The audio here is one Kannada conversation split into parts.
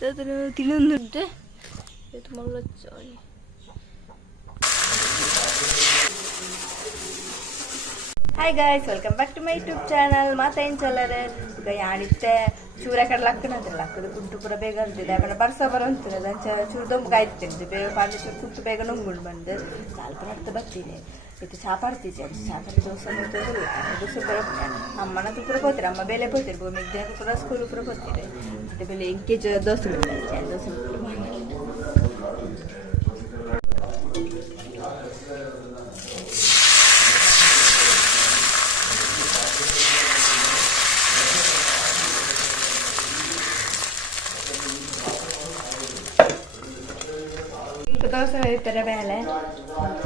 తినుందంటే మళ్ళీ వచ్చాయి. Hi guys, welcome back to my YouTube channel. माता ಏನು ಚಲರೆ ಈಗ ಯಾನಿತ್ತೆ ಚೂರ ಕಡೆ ಲಕ್ಕನಂತ ಲಕ್ಕದ ಕುಂಟು ಪುರ ಬೇಗ ಅಂತಿದೆ ಅವನ ಬರ್ಸ ಬರಂತಿದೆ ದಂಚ ಚೂರ್ದೊಂಬ ಕಾಯ್ತಿದ್ದೆ ಬೇಗ ಪಾಂಡೆ ಚೂರು ಕುಂಟು ಬೇಗ ನುಂಗುಂಡು ಬಂದು ಸ್ವಲ್ಪ ನಡ್ತ ಬರ್ತೀನಿ ಇದು ಚಾಪಾಡ್ತೀವಿ ಅದು ಚಾಪಾಡಿ ದೋಸೆ ನೋಡ್ತೋದು ದೋಸೆ ಪುರ ಅಮ್ಮನ ಪುರ ಹೋಗ್ತೀರಿ ಅಮ್ಮ ಬೇಲೆ ಹೋಗ್ತಿರ್ಬೋದು ಮಿಗ್ದೆ ಪುರ ಸ್ಕೂಲ್ ಪುರ ಹೋಗ್ತೀರಿ ಮತ್ತೆ ಬೇಲೆ ಎಂಕೇಜ್ ದೋಸೆ ಬಿಡ್ತಾರೆ ದೋಸೆ ದೋಸೆ ಇರ್ತಾರೆ ಬೇಳೆ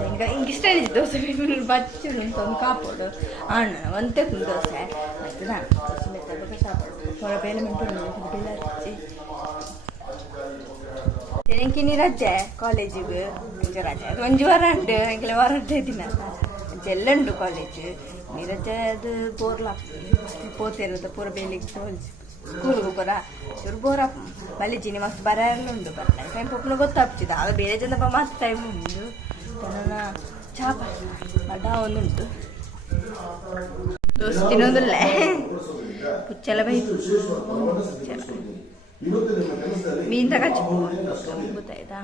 ಈಗ ಹಿಂಗೆ ಇಷ್ಟ ಇದೆ ದೋಸೆ ಬಚ್ಚು ಅಂತ ಒಂದು ಕಾಪೋಡು ಅಣ್ಣ ಒಂದೇ ದೋಸೆ ಮತ್ತು ನಾನು ದೋಸೆ ಮೆತ್ತಬೇಕು ಕಷ್ಟಪಡು ಹೊರ ಬೇಳೆ ಮೆಂಟು ಬೇಳೆ ಹಚ್ಚಿ ಎಂಕಿನಿ ರಜೆ ಕಾಲೇಜಿಗೆ ರಜೆ ಅದು ಒಂದು ವಾರ ಉಂಟು ಎಂಕಲೆ ವಾರ ದಿನ ಎಲ್ಲ ಉಂಟು ಕಾಲೇಜು ನೀ ರಜೆ ಅದು ಬೋರ್ಲಾಗ್ತದೆ ಪೋತಿರೋದು ಪೂರ ಬೇಲಿಗೆ ತೋರಿಸಿ ಸ್ಕೂಲ್ಗೆ ಪೂರ ಚೂರು ಬೋರ ಬಲಿಜಿನಿ ಮಸ್ತ್ ಬರೆಲ್ಲ ಉಂಡು ಬರ್ತಾರೆ ಟೈಮ್ ಪಪ್ಪನ ಗೊತ್ತಾಗ್ತಿದ್ದ ಅದು ಬೇರೆ ಜನ ಮಸ್ತ್ ಟೈಮ್ ಉಂಟು ನನ್ನ ಚಾಪ ಅಡ ಒಂದುಂಟು ದೋಸೆ ತಿನ್ನೋದಿಲ್ಲ ಪುಚ್ಚೆಲ್ಲ ಬೈತು ಮೀನ್ ತಗಚ್ಚಿ ಗೊತ್ತಾಯ್ತಾ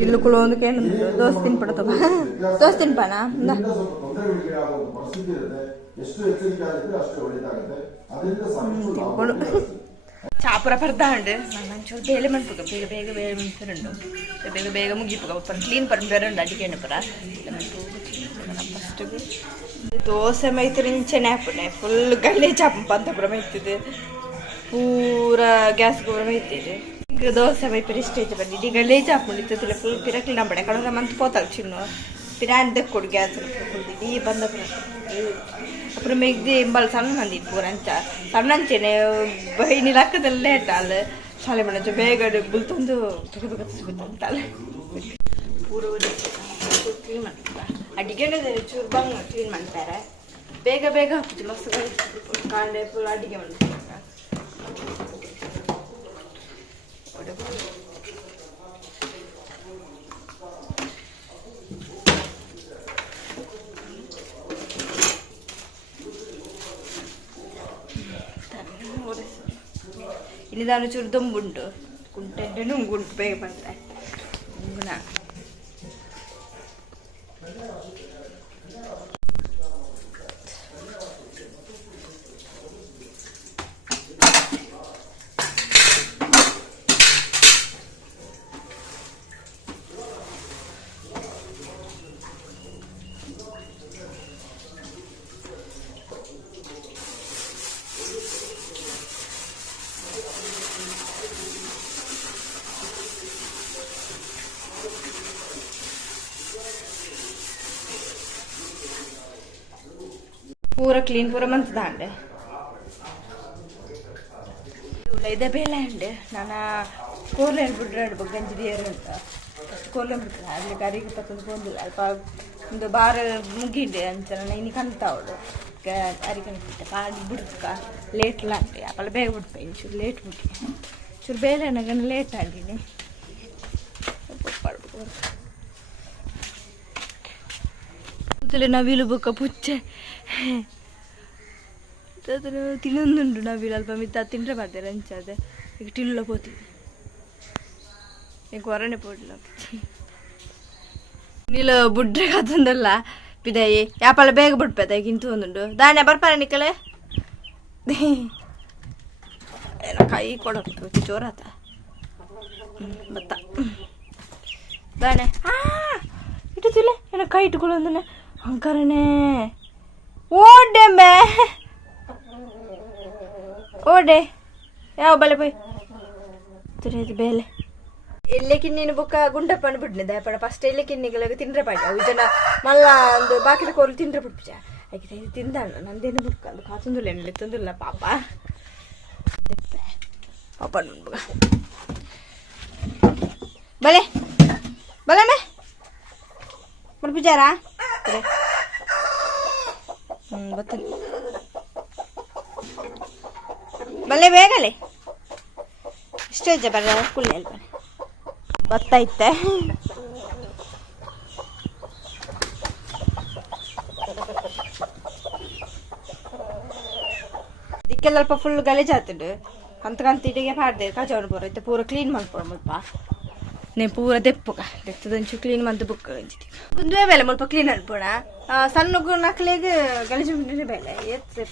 ಇಲ್ಲುಕುಳು ಒಂದು ಕೇಳು ದೋಸೆ ತಿನ್ಪಡ ದೋಸೆ ತಿನ್ಪಾನ ಚಾಪುರ ಪರ್ದ ಉಂಡು ಮಂಚೂರು ಬೇಲೆ ಮಣ್ಪುಗ ಬೇಗ ಬೇಗ ಬೇಳೆ ಮಣ್ಪುರುಂಡು ಬೇಗ ಬೇಗ ಮುಗಿಪುಗ ಪರ ಕ್ಲೀನ್ ಪರ್ ಬೇರೆ ಉಂಡು ಅಡಿಗೆ ಪರ ಫಸ್ಟ್ ದೋಸೆ ಮೈತ್ರಿ ಇಂಚೆನೆ ಹಾಪುನೆ ಫುಲ್ ಗಳ್ಳಿ ಚಾಪ ಅಂತ ಪುರ ಮೈತಿದೆ ಪೂರ ಗ್ಯಾಸ್ ಪೂರ ಮೈತಿದೆ ಈಗ ದೋಸೆ ಮೈಪರಿ ಸ್ಟೇಜ್ ಬಂದಿದ್ದು ಈಗ ಗಳ್ಳಿ ಚಾಪ ಮುಡಿತದಿಲ್ಲ ಫುಲ್ ಪಿರಕ್ಲಿ ನಂಬಡೆ ಕಡೆ ಮಂತ್ ಪೋತಾಳ ಚಿನ್ನು ಪಿರಾನ್ ಕೊಡು ಗ್ಯಾಸ್ ಕುಡಿದಿದ್ದು ಈ ಬಂದ ಅப்புறம் ಮೆಗ್ದಿ ಎಂಬಲ್ ಸಣ್ಣ ಮಂದಿ ಪೂರ ಅಂಚ ಸಣ್ಣ ಅಂಚೆನೆ ಬೈನಿ ಲೆಕ್ಕದಲ್ಲಿ ಲೇಟ್ ಅಲ್ಲ ಶಾಲೆ ಬಣ್ಣ ಬೇಗ ಬುಲ್ತೊಂದು ತೆಗೆದುಕೊಳ್ತಾಳೆ ಪೂರ ಕ್ಲೀನ್ ಮಾಡ್ತಾರೆ ಅಡಿಗೆ ಚೂರು ಬಂಗ ಕ್ಲೀನ್ ಮಾಡ್ತಾರೆ ಬೇಗ ಬೇಗ ಹಾಕ್ತೀವಿ ಮಸ್ತ್ ಕಾಂಡೆ ಫುಲ್ ಅಡಿಗೆ ಮಾಡ್ತಾರೆ ಇನ್ನಿದಾನು ಚೂರು ದೊಂಬುಂಟು ಕುಂಟೆ ನುಂಗುಂಟು ಬೇಗ ಬಂದರೆ ನುಂಗುನ पूरा क्लीन पूरा मंत दांडे इधे बेले अंडे नाना कोले बिड्रे गंजी अंत कोले बिट्रे अल्ली करी तक अल्प ಒಂದು ಬಾರ ಮುಗಿಡೆ ಅಂತ ಇನ್ನು ಕಂತಾವಳು ಅರಿಕಂತ ಪಾಡಿ ಬಿಡ್ಕ ಲೇಟ್ ಲಾಂಟಿ ಅಪ್ಪಲ್ಲ ಬೇಗ ಬಿಡ್ಪೆ ಚೂರು ಲೇಟ್ ಬಿಟ್ಟು ಚೂರು ಬೇರೆ ನನಗನ್ನು ಲೇಟ್ ಆಗಿನಿ ನವಿಲು ಬುಕ್ಕ ಪುಚ್ಚೆ ತಿನ್ನೊಂದುಂಟು ನವಿಲು ಅಲ್ಪ ಮಿತ್ತ ತಿಂಡ್ರೆ ಮಾಡ್ತಾರೆ ಅಂಚದೆ ಈಗ ಟಿಲ್ಲ ಪೋತಿದೆ ಈಗ ಹೊರನೆ ಪೋಡ್ಲ ನೀಲು ಬುಡ್ರೆ ಕಾತಂದಲ್ಲ ಪಿದಾಯಿ ಯಾಪಲ್ಲ ಬೇಗ ಬಿಡ್ಪೇದ ಗಿಂತು ಒಂದುಂಡು ದಾಣ್ಯ ಬರ್ಪಾರ ನಿಕ್ಕಲೆ ಏನೋ ಕೈ ಕೊಡೋದು ಜೋರಾತ ಬತ್ತ ದಾಣೆ ಇಟ್ಟಿಲ್ಲ ಏನೋ ಕೈ ಇಟ್ಕೊಳ್ಳೋದನ್ನ ಅಂಕರನೇ ಓಡೆ ಮೇ ಓಡೆ ಯಾವ ಬಲೆ ಪೋಯ್ ತಿರುಗಿ ಬೇಲೆ ಎಲ್ಲೇ ಕಿನ್ನಿನ ಬುಕ್ಕ ಗುಂಡಪ್ಪನ ಬಿಡ್ನಿದೆ ಪಡ ಫಸ್ಟ್ ಎಲ್ಲೇ ಕಿನ್ನಿಗಳಿಗೆ ತಿಂಡ್ರೆ ಪಾಡಿ ಅವು ಜನ ಮಲ್ಲ ಒಂದು ಬಾಕಿದ ಕೋರು ತಿಂಡ್ರೆ ಬಿಡ್ಪಿಜ ಆಯ್ತು ಇದು ತಿಂದಾಣ ನಂದೇನು ಬುಕ್ಕ ಅದು ಕಾತಂದಿಲ್ಲ ಎಣ್ಣೆ ತಂದಿಲ್ಲ ಪಾಪ ಪಾಪ ಬುಕ್ಕ ಬಲೆ ಬಲೆ ಮೇ ಬಿಡ್ಪಿಜಾರಾ ಗೊತ್ತಿಲ್ಲ ಬಲ್ಲೆ ಬೇಗಲೆ ಇಷ್ಟೇ ಬರ ಕುಳ್ಳಿ ಅಲ್ಪ ಗೊತ್ತಾಯ್ತೆ ಇದಕ್ಕೆಲ್ಲ ಅಲ್ಪ ಫುಲ್ ಗಲೀಜ್ ಆಗ್ತದೆ ಕಂತಿಟ್ಟಿಗೆ ಪಾಡ್ದೆ ಕಜಾವನು ಬರುತ್ತೆ ಪೂರ ಕ್ಲೀನ್ ಮಾಡ್ಕೊಳ ಮುಲ್ಪ నేను పూర తెప్పుగా తెచ్చదంచు క్లీన్ మంత్ బుక్ గుందే ಬೇಲೆ ಮುಲ್ಪ ಕ್ಲೀನ್ ಅನ್ಪೋಣ ಸಣ್ಣಗೂ ನಕ್ಲೆಗೆ ಗಲೀಜು ಮುಂದೆ ಬೇಲೆ ಎತ್ತು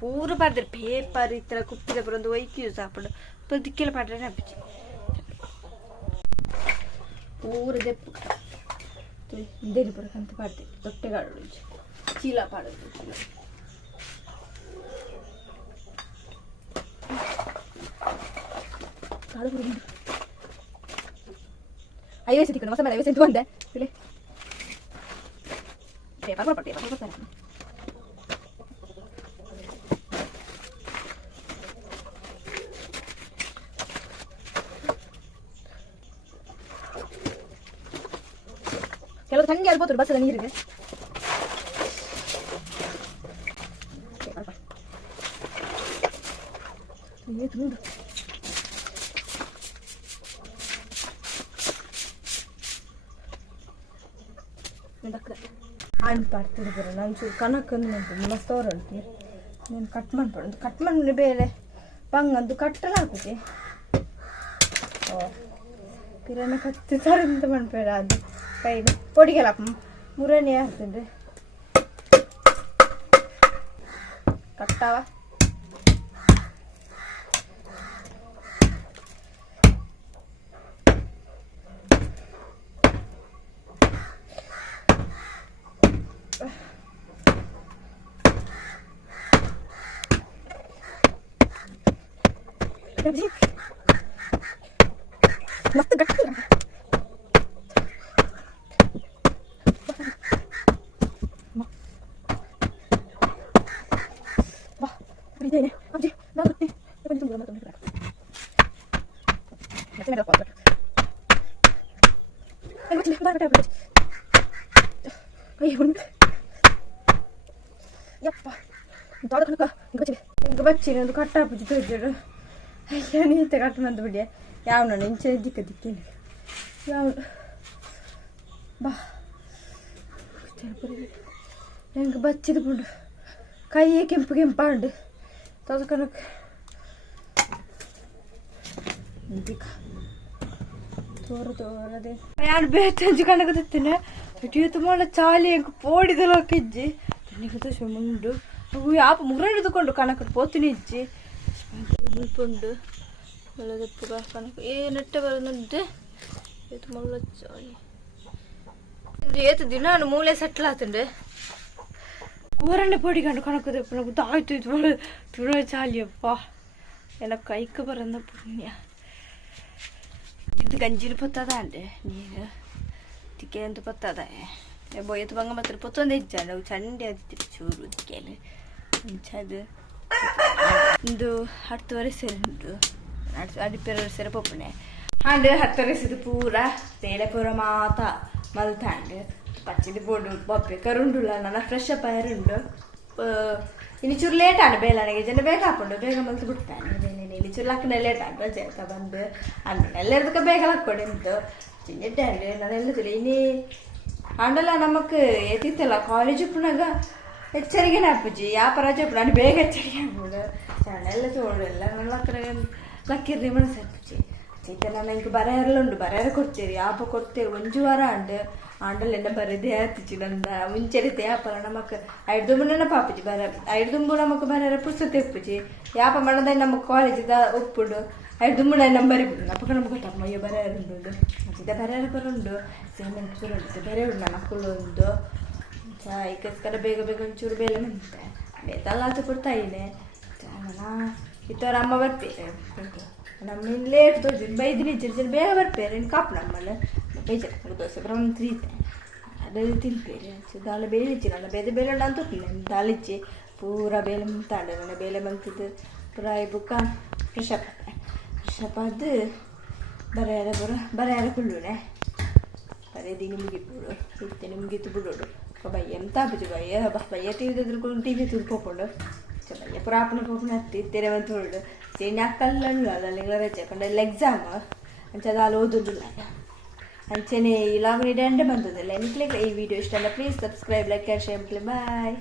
ಪೂರ ಪಾಡ್ರೆ ಪೇಪರ್ ಈ ಥರ ಕುಪ್ಪಿದ ಬರೋದು ಒಯ್ಕೆ ಯೂಸ್ ಹಾಕೊಂಡು ದಿಕ್ಕೆಲ್ಲ ಪಾಡ್ರೆ ಹಬ್ಬಿಚ್ಚಿ ಪೂರ ದೆಪ್ಪು ದೇರಿ ಬರೋಕಂತ ಪಾಡ್ದೆ ತೊಟ್ಟೆಗಾಡು ಚೀಲ ಪಾಡೋದು ಚೀಲ ಕಾಡು ಬರೋದು ಅಯ್ಯೋ ಸಿಕ್ಕಿಕೊಂಡು ಹೊಸ ಮೇಲೆ ಐವತ್ತು ಬಂದೆ ಇಲ್ಲಿ ಪೇಪರ್ ಕೊಡ್ತೀನಿ ಕೆಲವು ತಂಗಿ ಅಲ್ಬೋದು ಬಸ್ಸದ ನೀರಿಗೆ ನೋಡು ಹಣ್ಣು ಪಾಡ್ತಿದ್ದು ಬರೋ ನಾನು ಚೂರು ಕನಕಂದು ಮಾಡ್ತೀನಿ ಮಸ್ತ್ ಹೊರಡ್ತೀನಿ నేను కట్ ಮಾಡ್ಬಾರ್ದು ಕಟ್ ಮಾಡಿ ಬೇರೆ ಪಂಗಂದು ಕಟ್ಟಲ ಹಾಕುತ್ತೆ ಓ ಕಿರಾಣ ಕತ್ತಿ ತರಿಂದ ಮಾಡ್ಬೇಡ ಅದು ಕೈದು ಪೊಡಿಗೆಲ್ಲ ಮುರನೇ ಆಗ್ತದೆ ಕಟ್ಟಾವ मस्त गट्टी बच्चे कट्टा पुजी अಯ್ಯ ನೀತೆ ಕಟ್ ಮಂದು ಬಿಡಿ ಯಾವ ನಾನು ಇಂಚೆ ದಿಕ್ಕ ದಿಕ್ಕೇನೆ ಯಾವ ಬಾ ಹೆಂಗೆ ಬಚ್ಚಿದ ಬಿಡು ಕೈಯೇ ಕೆಂಪು ಕೆಂಪಾಂಡು ತೋದಕನಕ್ಕೆ ದಿಕ್ಕ ತೋರದೆ ಯಾರು ಬೇತಂಜು ಕಣಗತ್ತೀನಿ ಇಟ್ಟು ತುಂಬ ಚಾಲಿ ಹೆಂಗೆ ಪೋಡಿದಲ್ಲ ಕಿಜ್ಜಿ ತನಿಗೆ ಮುಂಡು ಯಾಪ ಮುರಡಿದುಕೊಂಡು ಕಣಕ್ಕೆ ಪೋತಿನಿ ಇಜ್ಜಿ ಮುಲ್ಪುಂಡು ಬೆಳೆದಪ್ಪುಗ ಕನಕ ನೆಟ್ಟೆ ಬರೋದಂತೆ ಏತು ಮಲ್ಲ ಚಾಲಿ ಏತು ದಿನ ಮೂಲೆ ಸೆಟ್ಲ್ ಆತಂಡೆ ಕೂರಣ್ಣೆ ಪೊಡಿಗಂಡು ಕನಕದಪ್ಪ నాకు ತಾಯ್ತು ಇದು ತುಳ ಚಾಲಿಯಪ್ಪ ಎಲ್ಲ ಕೈಕ ಬರಂದ ಪುಣ್ಯ ಇದು ಗಂಜಿಲು ಪತ್ತದ ಅಂಡೆ ನೀರು ತಿಕ್ಕೆ ಅಂತ ಪತ್ತದ ಬೊಯ್ಯತ್ತು ಬಂಗ ಮಾತ್ರ ಪೊತ್ತೊಂದು ಹೆಜ್ಜೆ ನಾವು ಚಂಡೆ ಆದಿತ್ತು ಚೂರು ತಿಕ್ಕೇಲಿ ಅದು ಒಂದು 10 ವರ್ಷ ಉಂಟು ಅಡಿಪೇರ ವರ್ಷ ಪೊಪ್ಪಣೆ ಹಾಂಡು 10 ವರ್ಷದ ಪೂರ ತೇಲೆ ಪೂರ ಮಾತ ಮಲ್ತಾಂಡು ಪಚ್ಚಿದ ಬೋಡು ಬೊಪ್ಪೆ ಕರುಂಡುಲ್ಲ ನನ್ನ ಫ್ರೆಶ್ ಅಪ್ ಆಯರುಂಡು ಇನ್ನು ಚೂರು ಲೇಟ್ ಆಂಡು ಬೇಲನೆಗೆ ಜನ ಬೇಗ ಹಾಕೊಂಡು ಬೇಗ ಮಲ್ತು ಬಿಡ್ತಾನೆ ಇಲ್ಲಿ ಚೂರು ಲಕ್ಕನೆ ಲೇಟ್ ಆಂಡು ರಜೆ ಅಂತ ಬಂದು ಅಂಡು ಎಲ್ಲರದಕ್ಕೆ ಬೇಗ ಹಾಕ್ಕೊಂಡು ನಿಂತು ಚಿನ್ನಟ್ಟೆ ಅಂಡು ನಾನು ಎಲ್ಲದಿಲ್ಲ ಇನ್ನೀ ಅಂಡಲ್ಲ ನಮಕ್ ಎತ್ತಿತ್ತಲ್ಲ ಕಾಲೇಜು ಪುನಗ ಎಚ್ಚರಿಗೆ ನಾಪುಜಿ ಯಾಪರಾಜ ನಾನು ಬೇಗ ಎಚ್ಚರಿಗೆ ಆಗ್ಬಿಡು ಎಲ್ಲ ಚೋಡು ಎಲ್ಲ ನನ್ನ ಹತ್ರ ಲಕ್ಕಿರ್ರಿ ಮನಸ್ಸಾಪುಜಿ ಚೈತ ನಾನು ಇಂಕ ಬರೆಯರ್ಲುಂಡು ಬರೆಯರ ಕೊಡ್ತೀರಿ ಯಾಪ ಕೊಡ್ತೀರಿ ಒಂಜು ವಾರ ಅಂಡು ಆಂಡಲ್ ಎನ್ನ ಬರೆದೇ ಆತಿಜಿ ನಂದ ಮುಂಚೆರಿತೆ ಯಾಪಲ್ಲ ನಮಕ್ 5 ದುಂಬು ನೆನಪಾಪುಜಿ ಬರ 5 ದುಂಬು ನಮಕ್ ಬರೆಯರ ಪುಸ್ತಕ ಇಪ್ಪುಜಿ ಯಾಪ ಮಾಡದ ನಮ್ಮ ಕಾಲೇಜಿದ ಒಪ್ಪುಡು 5 ದುಂಬು ನಮ್ಮ ಬರಿಬಿಡು ನಪ್ಪಕ ನಮ್ಗೆ ಗೊತ್ತಮ್ಮ ಅಯ್ಯೋ ಬರೆಯರುಂಡು ಅಜಿದ ಬರೆಯರ ಬರುಂಡು ಸೇಮೆಂಟ್ ಸುರುಂಡು ಬೇರೆ ಉಂಡು ಮಕ್ಕಳು ಒಂದು ಈಗಸ್ಕರ ಬೇಗ ಬೇಗ ಒಂಚೂರು ಬೇಲೆ ಮೆಂತೆ ಬೇತಲ್ಲಾತು ಕೊಡ್ತಾಯಿದೆ ಇತ್ತವ್ರ ಅಮ್ಮ ಬರ್ಪೇರೆ ನಮ್ಮ ಇನ್ನು ಲೇಟ್ ತೋರಿಸಿ ಬೈದಿನಿ ಜನ ಬೇಗ ಬರ್ಪೇರೆ ಇನ್ನು ಕಾಪು ನಮ್ಮನ್ನು ಬೇಜಾರು ದೋಸೆ ಬ್ರಹ್ಮ ತಿಂತೆ ಅದು ತಿನ್ಪೇರೆ ದಾಳ ಬೇಳೆ ಇಚ್ಚಿ ನನ್ನ ಬೇರೆ ಬೇಳೆ ಉಂಡು ಅಂತ ದಾಳಿಚ್ಚಿ ಪೂರ ಬೇಲೆ ಮುಂತಾಂಡೆ ನನ್ನ ಬೇಲೆ ಮಂತಿದ್ದು ಪೂರ ಬುಕ್ಕ ಫ್ರೆಶ್ ಅದು ಬರೆಯಾರ ಕುಳ್ಳುನೆ ಬರೆದಿ ನಿಮ್ಗೆ ಬಿಡು ಇತ್ತೆ ನಿಮ್ಗಿತ್ತು ಬಿಡೋಡು భయ్య ఎంత ఆపుచు భయ్య భయ్య టీవీ దగ్గర టీవీ తుడిపోకుండా భయ్య ప్రాపణ పోకుండా ಹತ್ತಿ ತೆರೆವಂತ ಹೊರಡು ಚೇಂಜ್ ಹಾಕಲ್ಲ ಅಲ್ಲ ರಜೆಕೊಂಡು ಎಕ್ಸಾಮ್ ಅಂಚೆ ಅದು ಓದೋದಿಲ್ಲ ಅಂಚೆನೆ ಇಲಾಗ ಇಡಂಡೆ ಬಂದದಿಲ್ಲ ನಿಕ್ಲಿಕ್ಕೆ ಈ ವಿಡಿಯೋ ಇಷ್ಟ ಅಲ್ಲ please subscribe like share bye